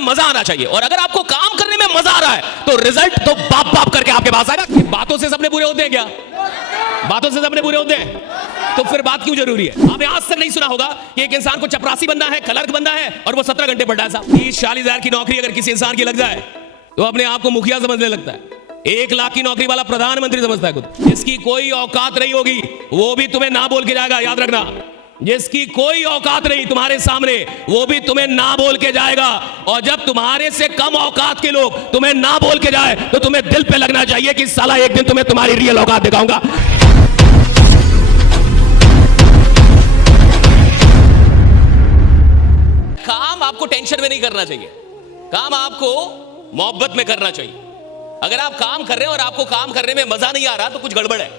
मजा आना चाहिए। और अगर आपको काम करने में मजा आ रहा है तो रिजल्ट तो बाप बाप करके आपके पास आएगा। बातों से सपने पूरे होते हैं क्या? बातों से सपने पूरे होते हैं, तो फिर बात क्यों जरूरी है? आपने आज तक नहीं सुना होगा कि एक इंसान को चपरासी बनना है, क्लर्क बनना है और वो 17 घंटे पढ़ा है साहब। 30-40 हजार की नौकरी अगर किसी इंसान की लग जाए तो अपने आप को मुखिया समझने लगता है। 1 लाख की नौकरी वाला प्रधानमंत्री समझता है खुद। जिसकी कोई औकात नहीं होगी वो भी तुम्हें ना बोल के जाएगा, याद रखना। जिसकी कोई औकात नहीं तुम्हारे सामने वो भी तुम्हें ना बोल के जाएगा। और जब तुम्हारे से कम औकात के लोग तुम्हें ना बोल के जाए तो तुम्हें दिल पे लगना चाहिए कि साला एक दिन तुम्हें तुम्हारी रियल औकात दिखाऊंगा। काम आपको टेंशन में नहीं करना चाहिए, काम आपको मोहब्बत में करना चाहिए। अगर आप काम कर रहे हैं और आपको काम करने में मजा नहीं आ रहा तो कुछ गड़बड़ है।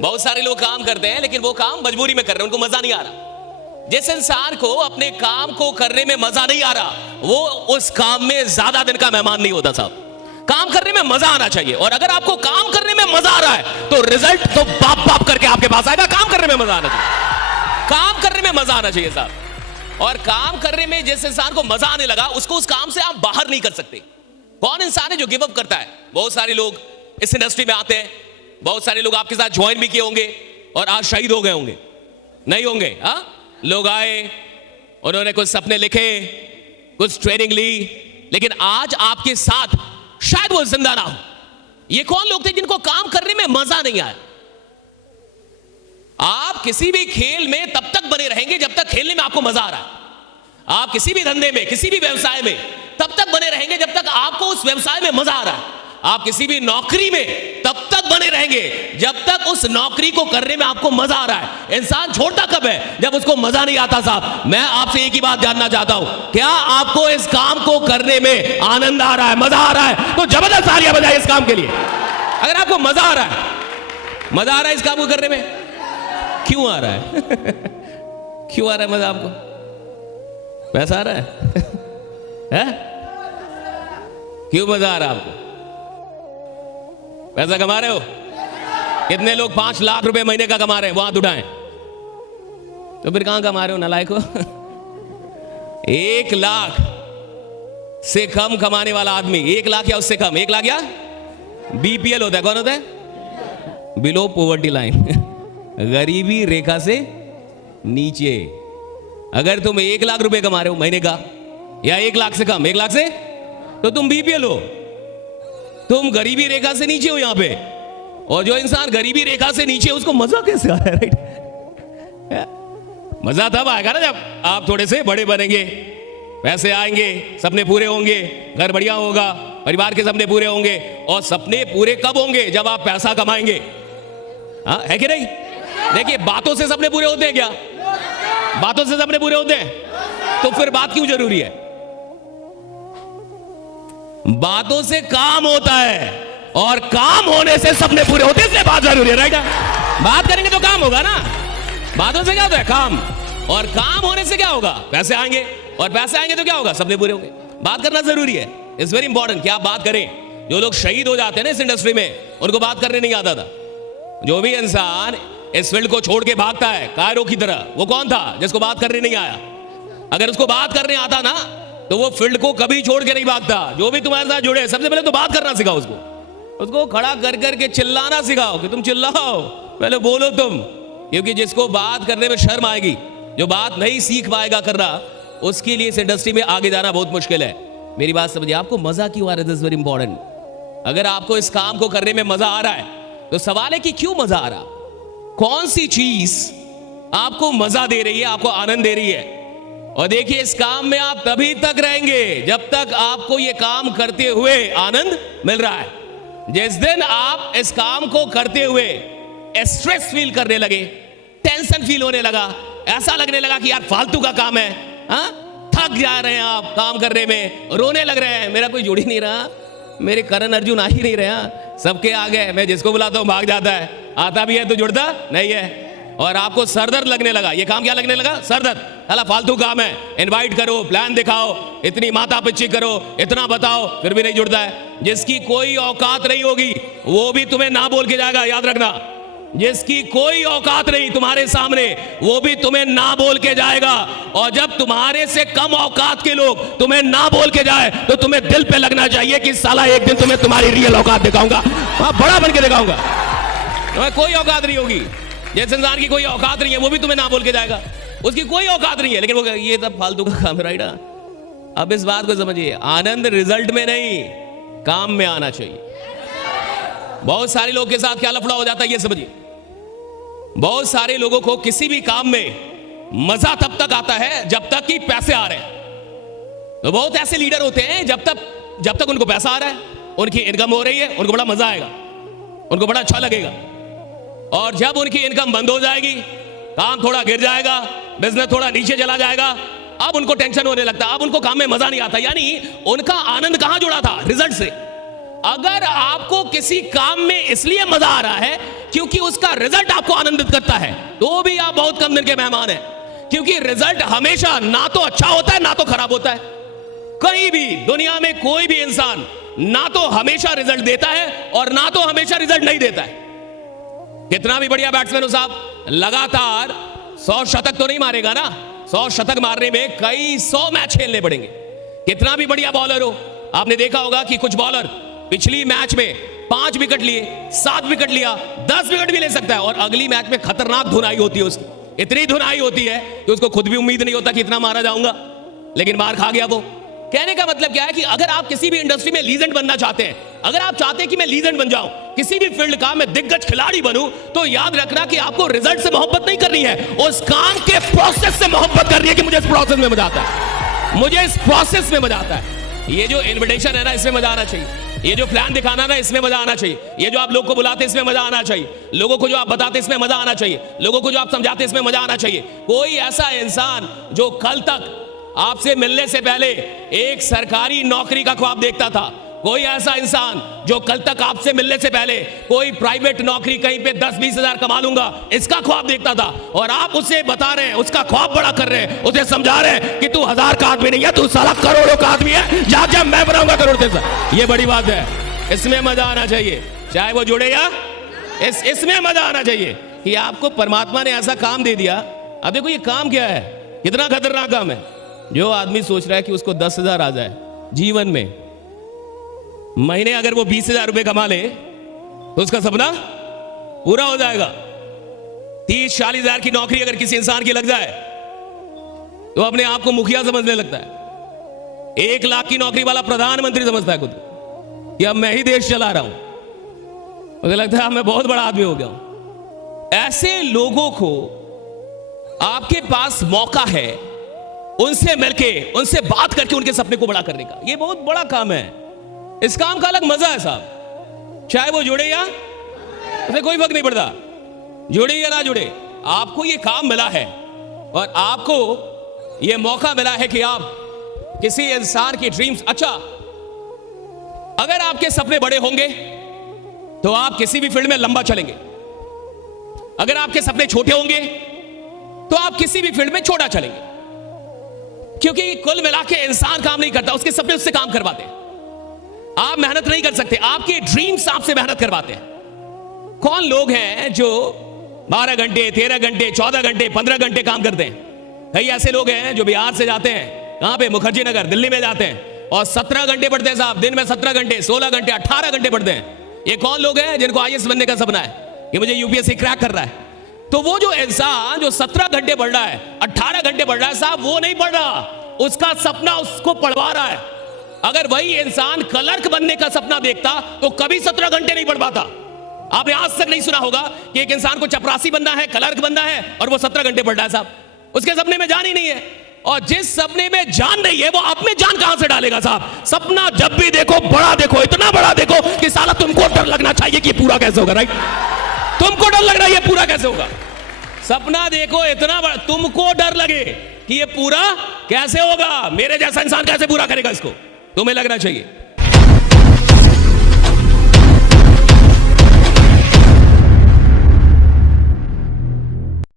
बहुत सारे लोग काम करते हैं लेकिन वो काम मजबूरी में कर रहे हैं, उनको मजा नहीं आ रहा। जिस इंसान को अपने काम को करने में मजा नहीं आ रहा वो उस काम में ज्यादा दिन का मेहमान नहीं होता साहब। काम करने में मजा आना चाहिए। और अगर आपको काम करने में मजा आ रहा है तो रिजल्ट तो बाप बाप करके आपके पास आएगा। काम करने में मजा आना चाहिए, काम करने में मजा आना चाहिए साहब। और काम करने में जिस इंसान को मजा आने लगा उसको उस काम से आप बाहर नहीं कर सकते। कौन इंसान है जो गिव अप करता है? बहुत सारे लोग इस इंडस्ट्री में आते हैं, बहुत सारे लोग आपके साथ ज्वाइन भी किए होंगे और आज शहीद हो गए होंगे, नहीं होंगे? लोग आए, उन्होंने कुछ सपने लिखे, कुछ ट्रेनिंग ली, लेकिन आज आपके साथ शायद वो जिंदा ना हो। ये कौन लोग थे जिनको काम करने में मजा नहीं आया? आप किसी भी खेल में तब तक बने रहेंगे जब तक खेलने में आपको मजा आ रहा है। आप किसी भी धंधे में, किसी भी व्यवसाय में तब तक बने रहेंगे जब तक आपको उस व्यवसाय में मजा आ रहा है। आप किसी भी नौकरी में तब तक बने रहेंगे जब तक उस नौकरी को करने में आपको मजा आ रहा है। इंसान छोड़ता कब है? जब उसको मजा नहीं आता साहब। मैं आपसे एक ही बात जानना चाहता हूं, क्या आपको इस काम को करने में आनंद आ रहा है, मजा आ रहा है? तो जबरदस्त तालियां बजाइए इस काम के लिए। अगर आपको मजा आ रहा है, मजा आ रहा है इस काम को करने में, क्यों आ रहा है? क्यों आ रहा है मजा आपको? पैसा आ रहा है? क्यों मजा आ रहा है आपको? पैसा कमा रहे हो? कितने लोग 5 लाख रुपए महीने का कमा रहे हैं? वो हाथ उठाएं। तो फिर कहां कमा रहे हो नालायक हो? 1 लाख से कम कमाने वाला आदमी, 1 लाख या उससे कम, 1 लाख या बीपीएल होता है। कौन होता है? बिलो पॉवर्टी लाइन, गरीबी रेखा से नीचे। अगर तुम 1 लाख रुपए कमा रहे हो महीने का या 1 लाख से कम, 1 लाख से, तो तुम बीपीएल हो, तुम गरीबी रेखा से नीचे हो यहां पे। और जो इंसान गरीबी रेखा से नीचे उसको मजा कैसे आ रहा है? राइट, मजा तब आएगा ना जब आप थोड़े से बड़े बनेंगे, पैसे आएंगे, सपने पूरे होंगे, घर बढ़िया होगा, परिवार के सपने पूरे होंगे। और सपने पूरे कब होंगे? जब आप पैसा कमाएंगे। हाँ, है कि नहीं? देखिए, बातों से सपने पूरे होते हैं क्या? बातों से सपने पूरे होते हैं, तो फिर बात क्यों जरूरी है? बातों से काम होता है और काम होने से सपने पूरे होते हैं, इसलिए बात जरूरी है। राइट, बात करेंगे तो काम होगा ना। बातों से क्या होता है? काम। और काम होने से क्या होगा? पैसे आएंगे, और पैसे आएंगे तो क्या होगा? सपने पूरे होंगे। बात करना जरूरी है, इट्स वेरी इंपॉर्टेंट कि आप बात करें। जो लोग शहीद हो जाते हैं ना इस इंडस्ट्री में, उनको बात करने नहीं आता था। जो भी इंसान इस फील्ड को छोड़ के भागता है कायरो की तरह, वो कौन था? जिसको बात करने नहीं आया। अगर उसको बात करने आता ना तो वो फील्ड को कभी छोड़ के नहीं भागता। जो भी तुम्हारे साथ जुड़े, सबसे पहले तो बात करना सिखाओ उसको खड़ा कर करके चिल्लाना सिखाओ कि तुम चिल्लाओ, पहले बोलो तुम। क्योंकि जिसको बात करने में शर्म आएगी, जो बात नहीं सीख पाएगा करना, उसके लिए इस इंडस्ट्री में आगे जाना बहुत मुश्किल है। मेरी बात समझिए, आपको मजा क्यों आ रहा है? This is very important. अगर आपको इस काम को करने में मजा आ रहा है तो सवाल है कि क्यों मजा आ रहा? कौन सी चीज आपको मजा दे रही है, आपको आनंद दे रही है? और देखिए, इस काम में आप तभी तक रहेंगे जब तक आपको यह काम करते हुए आनंद मिल रहा है। जिस दिन आप इस काम को करते हुए स्ट्रेस फील करने लगे, टेंशन फील होने लगा, ऐसा लगने लगा कि यार फालतू का काम है, थक जा रहे हैं आप काम करने में, रोने लग रहे हैं, मेरा कोई जुड़ ही नहीं रहा, मेरे करण अर्जुन आ ही नहीं रहे, सबके आगे मैं जिसको बुलाता हूं भाग जाता है, आता भी है तो जुड़ता नहीं है। और आपको सरदर्द लगने लगा। ये काम क्या लगने लगा? सरदर्द। साला फालतू काम है, इनवाइट करो, प्लान दिखाओ, इतनी माथा पिच्ची करो, इतना बताओ, फिर भी नहीं जुड़ता है। जिसकी कोई औकात नहीं होगी वो भी तुम्हें ना बोल के जाएगा, याद रखना। जिसकी कोई औकात नहीं तुम्हारे सामने, वो भी तुम्हें ना बोल के जाएगा। और जब तुम्हारे से कम औकात के लोग तुम्हें ना बोल के जाए तो तुम्हें दिल पे लगना चाहिए कि साला एक दिन तुम्हें तुम्हारी रियल औकात दिखाऊंगा, बड़ा बन के दिखाऊंगा। तुम्हें कोई औकात नहीं होगी। जिस इंसान की कोई औकात नहीं है वो भी तुम्हें ना बोल के जाएगा, उसकी कोई औकात नहीं है, लेकिन वो ये सब फालतू का काम है, राइट। अब इस बात को समझिए, आनंद रिजल्ट में नहीं काम में आना चाहिए। बहुत सारे लोग के साथ क्या लफड़ा हो जाता है ये समझिए। बहुत सारे लोगों को किसी भी काम में मजा तब तक आता है जब तक कि पैसे आ रहे हैं। तो बहुत ऐसे लीडर होते हैं जब तक उनको पैसा आ रहा है, उनकी इनकम हो रही है, उनको बड़ा मजा आएगा, उनको बड़ा अच्छा लगेगा। और जब उनकी इनकम बंद हो जाएगी, काम थोड़ा गिर जाएगा, बिजनेस थोड़ा नीचे चला जाएगा, अब उनको टेंशन होने लगता है, अब उनको काम में मजा नहीं आता। यानी उनका आनंद कहां जुड़ा था? रिजल्ट से। अगर आपको किसी काम में इसलिए मजा आ रहा है क्योंकि उसका रिजल्ट आपको आनंदित करता है, तो भी आप बहुत कम दिन के मेहमान हैं। क्योंकि रिजल्ट हमेशा ना तो अच्छा होता है ना तो खराब होता है। कहीं भी दुनिया में कोई भी इंसान ना तो हमेशा रिजल्ट देता है और ना तो हमेशा रिजल्ट नहीं देता है। कितना भी बढ़िया बैट्समैन हो साहब, लगातार 100 शतक तो नहीं मारेगा ना। 100 शतक मारने में कई 100 मैच खेलने पड़ेंगे। कितना भी बढ़िया बॉलर हो, आपने देखा होगा कि कुछ बॉलर पिछली मैच में 5 विकेट लिए, 7 विकेट लिया, 10 विकेट भी ले सकता है, और अगली मैच में खतरनाक धुनाई होती है उसकी। इतनी धुनाई होती है कि उसको खुद भी उम्मीद नहीं होता कि इतना मारा जाऊंगा, लेकिन मार खा गया वो। कहने का मतलब क्या है कि अगर आप किसी भी इंडस्ट्री में लीजेंड बनना चाहते हैं, अगर आप चाहते हैं कि मैं लीजेंड बन जाऊं, किसी भी फील्ड का मैं दिग्गज खिलाड़ी बनूं, तो याद रखना कि आपको रिजल्ट से मोहब्बत नहीं करनी है, उस काम के प्रोसेस से मोहब्बत करनी है कि मुझे इस प्रोसेस में मजा आता है, मुझे इस प्रोसेस में मजा आता है। ये जो इन्विटेशन है ना, इसमें मजा आना चाहिए। ये जो प्लान दिखाना ना, इसमें मजा आना चाहिए। ये जो आप लोग को बुलाते इसमें मजा आना चाहिए। लोगों को जो आप बताते इसमें मजा आना चाहिए। लोगों को जो आप समझाते इसमें मजा आना चाहिए। कोई ऐसा इंसान जो कल तक आपसे मिलने से पहले एक सरकारी नौकरी का ख्वाब देखता था, कोई ऐसा इंसान जो कल तक आपसे मिलने से पहले कोई प्राइवेट नौकरी कहीं पे 10-20 हजार कमा लूंगा इसका ख्वाब देखता था, और आप उसे बता रहे हैं, उसका ख्वाब बड़ा कर रहे हैं, उसे समझा रहे हैं कि तू 1000 का आदमी नहीं है, तू साला करोड़ों का आदमी है, जा मैं बनाऊंगा करोड़ तेरे साथ। ये बड़ी बात है, इसमें मजा आना चाहिए, चाहे वो जुड़े या इसमें मजा आना चाहिए कि आपको परमात्मा ने ऐसा काम दे दिया। अब देखो ये काम क्या है, कितना खतरनाक काम है। जो आदमी सोच रहा है कि उसको 10,000 आ जाए जीवन में, महीने अगर वो 20,000 रुपए कमा ले तो उसका सपना पूरा हो जाएगा। 30-40 हजार की नौकरी अगर किसी इंसान की लग जाए तो अपने आप को मुखिया समझने लगता है। 1 लाख की नौकरी वाला प्रधानमंत्री समझता है खुद कि अब मैं ही देश चला रहा हूं। मुझे लगता है मैं बहुत बड़ा आदमी हो गया हूं। ऐसे लोगों को आपके पास मौका है उनसे मिलके, उनसे बात करके उनके सपने को बड़ा करने का। ये बहुत बड़ा काम है, इस काम का अलग मजा है साहब। चाहे वो जुड़े या उसे कोई फर्क नहीं पड़ता, जुड़े या ना जुड़े, आपको ये काम मिला है और आपको ये मौका मिला है कि आप किसी इंसान की ड्रीम्स, अच्छा अगर आपके सपने बड़े होंगे तो आप किसी भी फील्ड में लंबा चलेंगे। अगर आपके सपने छोटे होंगे तो आप किसी भी फील्ड में छोटा चलेंगे, क्योंकि कुल मिला के इंसान काम नहीं करता, उसके सपने उससे काम करवाते हैं। आप मेहनत नहीं कर सकते, आपके ड्रीम्स आपसे मेहनत करवाते हैं। कौन लोग हैं जो 12 घंटे 13 घंटे 14 घंटे 15 घंटे काम करते हैं? कई ऐसे लोग हैं जो बिहार से जाते हैं, कहां पे, मुखर्जी नगर दिल्ली में जाते हैं और 17 घंटे पढ़ते हैं साहब, दिन में 17 घंटे 16 घंटे 18 घंटे पढ़ते हैं। ये कौन लोग हैं जिनको IAS बनने का सपना है कि मुझे UPSC क्रैक कर रहा है? तो वो जो इंसान जो 17 घंटे पढ़ रहा है, 18 घंटे पढ़ रहा है साहब, वो नहीं पढ़ रहा, उसका सपना उसको पढ़वा रहा है। अगर वही इंसान क्लर्क बनने का सपना देखता तो कभी 17 घंटे नहीं पढ़ पाता। आपने आज तक नहीं सुना होगा कि एक इंसान को चपरासी बनना है, क्लर्क बनना है और वो 17 घंटे पढ़ रहा है साहब, उसके सपने में जान ही नहीं है। और जिस सपने में जान नहीं है वो आप में जान कहां से डालेगा साहब? सपना जब भी देखो बड़ा देखो, इतना बड़ा देखो कि साला तुमको डर लगना चाहिए कि ये पूरा कैसे होगा, राइट? तुमको डर लग रहा है ये पूरा कैसे होगा। सपना देखो इतना बड़ा, तुमको डर लगे कि ये पूरा कैसे होगा, मेरे जैसा इंसान कैसे पूरा करेगा इसको, तुम्हें लगना चाहिए।